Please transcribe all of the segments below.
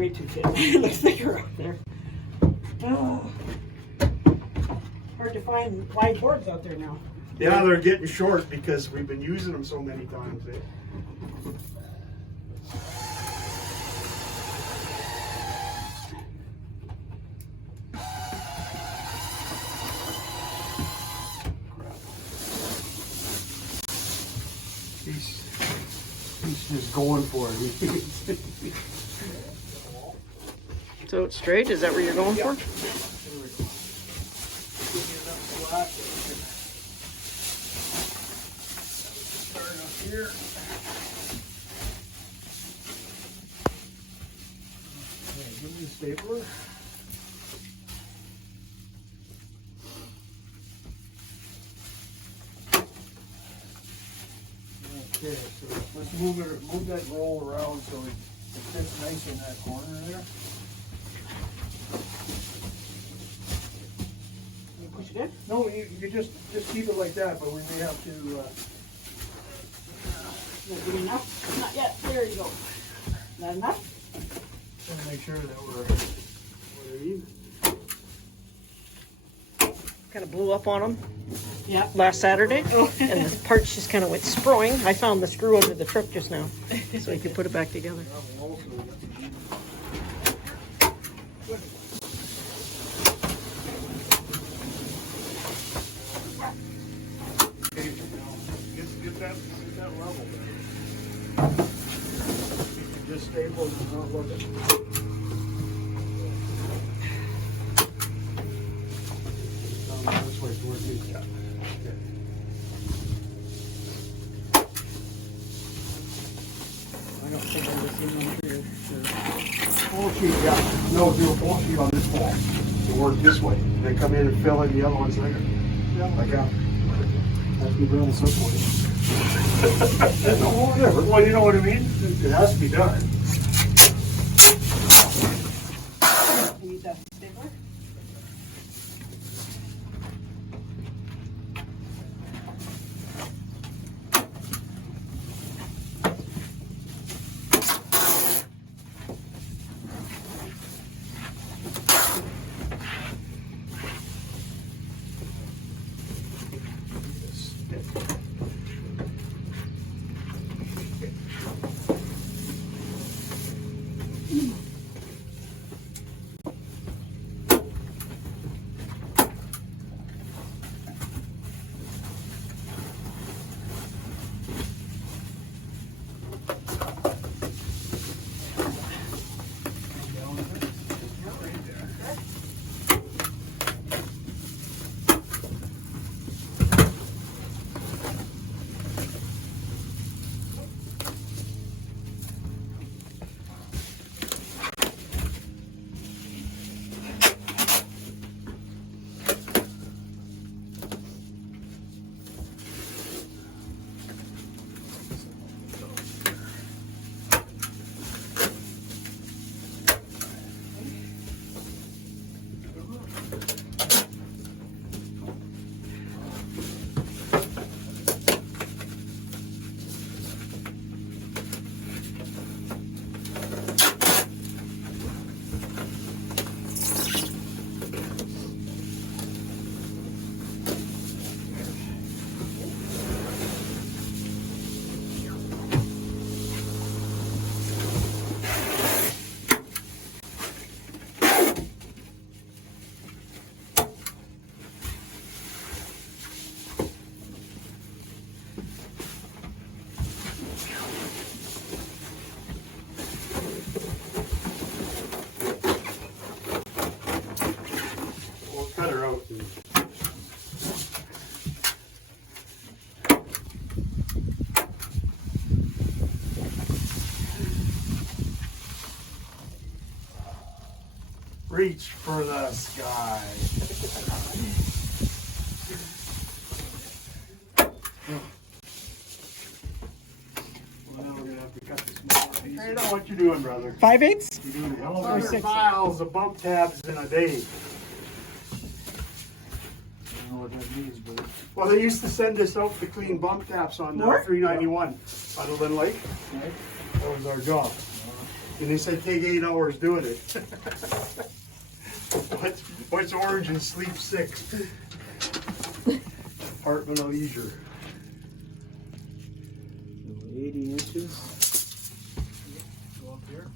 way too thin. It looks thicker up there. Oh. Hard to find wide boards out there now. Yeah, they're getting short because we've been using them so many times. Eh? He's just going for it. So it's straight? Is that where you're going for? Start up here. Okay, give me the stapler. Okay, so let's move that roll around so it fits nice in that corner there. You push it in? No, you just keep it like that, but we may have to. Not good enough? Not yet. There you go. Not enough? Trying to make sure that we're even. Kind of blew up on them. Yeah. Last Saturday, and the parts just kind of went spraying. I found the screw under the truck just now, so I could put it back together. Get that level there. You can just staple it and not look at it. This way towards me. Yeah. Okay. I don't think I've seen one through. Pole sheet, yeah. No, do a pole sheet on this wall. To work this way. They come in and fill in the other ones later. Yeah. Like that. That's me doing this way. No, whatever. Well, you know what I mean? It has to be done. You need that stapler? Cut her out. Reach for the sky. Well, now we're gonna have to cut this smaller piece. I know what you're doing, brother. 5/8? You're doing hell of a miles of bump tabs in a day. I don't know what that means, but well, they used to send us out to clean bump taps on 391 out of Lynn Lake. Right. That was our job. And they said take 8 hours doing it. What's orange and sleep 6? Department of Leisure. 80 inches. Go up here.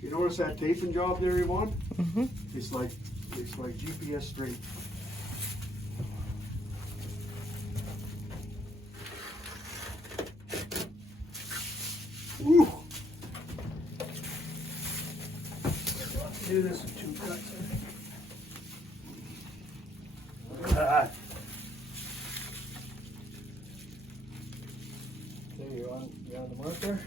You notice that taping job there, Yvonne? Mm-hmm. It's like GPS straight. Ooh. Do this with 2 cuts. Ah. Okay, you on the mark there?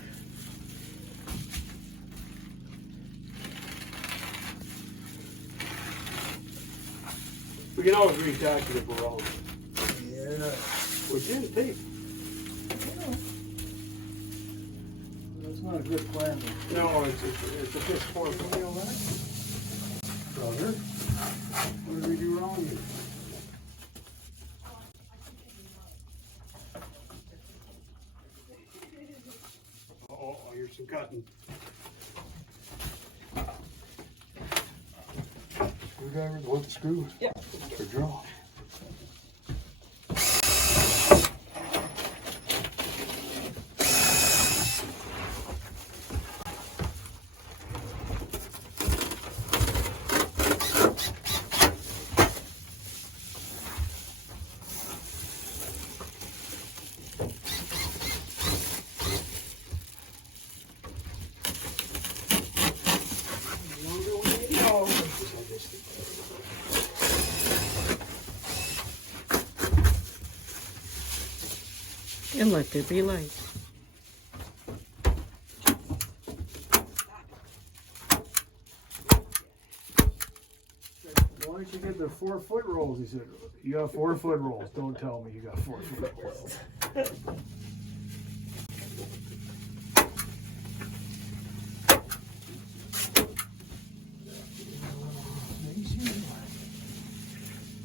We can always reattach it if we're wrong. Yeah. We didn't tape. That's not a good plan. No, it's a piss poor deal, right? Brother, what did we do wrong here? Oh, here's some cutting. Screwdriver, the one with the screw? Yep. Or draw. And let there be light. Why don't you get the 4-foot rolls? He said, you got 4-foot rolls. Don't tell me you got 4-foot rolls.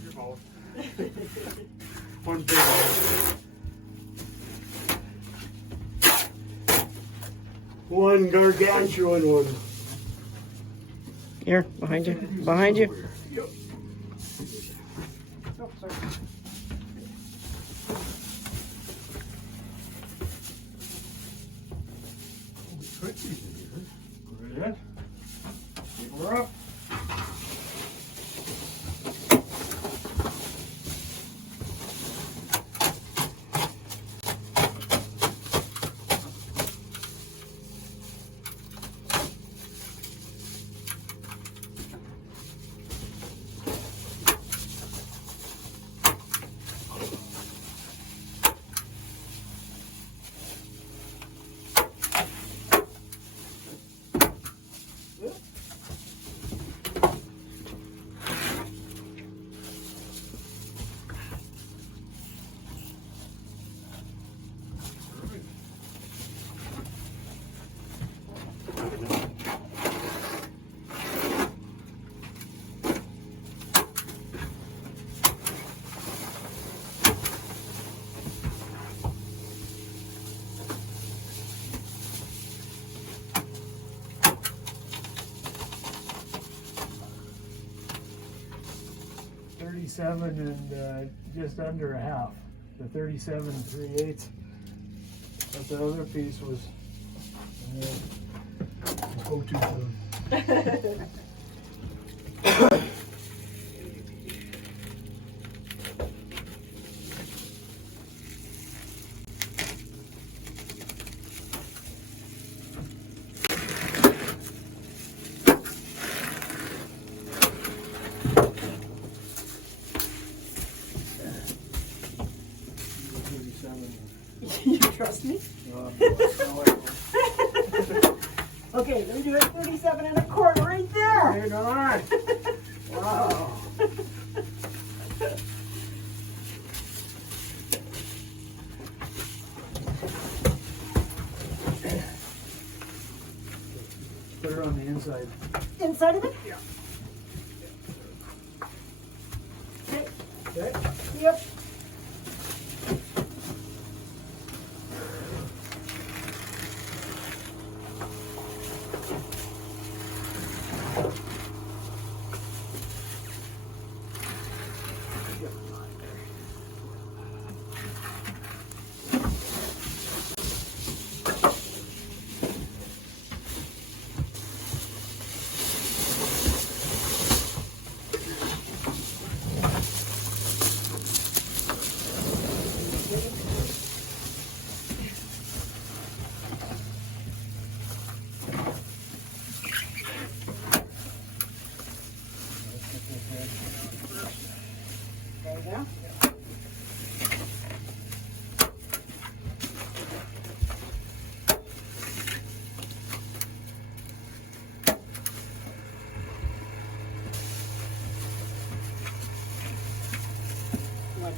Your fault. One big one. One gargantuan one. Here, behind you. Behind you. Yep. Oh, sorry. Put these in here. Put it in. Keep her up. And just under a half. The 37 3/8. But the other piece was go too soon. You trust me? Okay, let me do it. 37 1/4 right there. Right on. Wow. Put her on the inside. Inside of it? Yeah. Okay. Okay. Yep.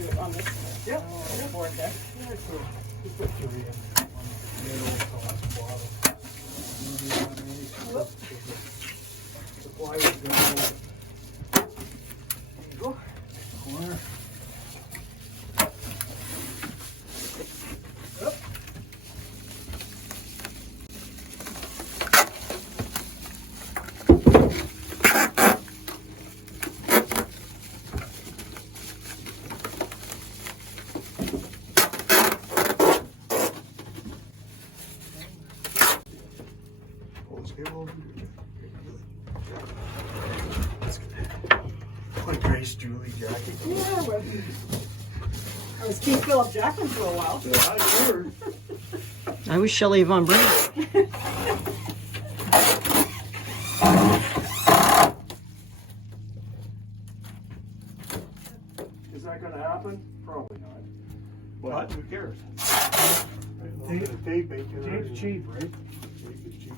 do it on this Yeah. board there. Yeah, cool. Just put 3 in on the middle, top, bottom. Maybe on any Whoop. the plywood goes. There you go. Corner. Yep. Pull this cable over. My Grace Julie jacket. Yeah, but I was King Philip Jacklin for a while. Yeah, sure. I was Shelley Von Brand. Is that gonna happen? Probably not. What? Who cares? Tape- Tape's Tape's cheap, right? Tape is cheap.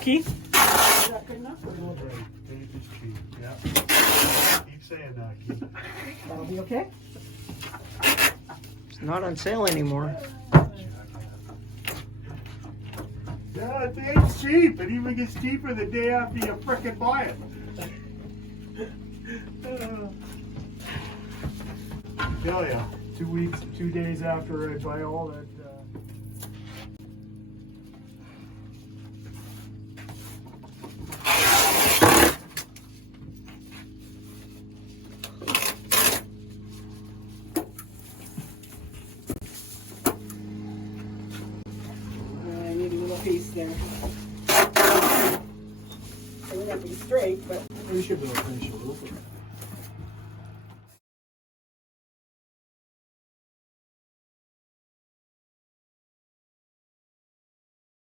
Keith? Is that good enough? Tape is cheap. Yeah. Keep saying that, Keith. That'll be okay? It's not on sale anymore. Yeah, tape's cheap. It even gets cheaper the day after you frickin' buy it. Tell ya. 2 weeks, 2 days after I buy all that. I need a little piece there. It would have to be straight, but We should be able to finish a roof with it.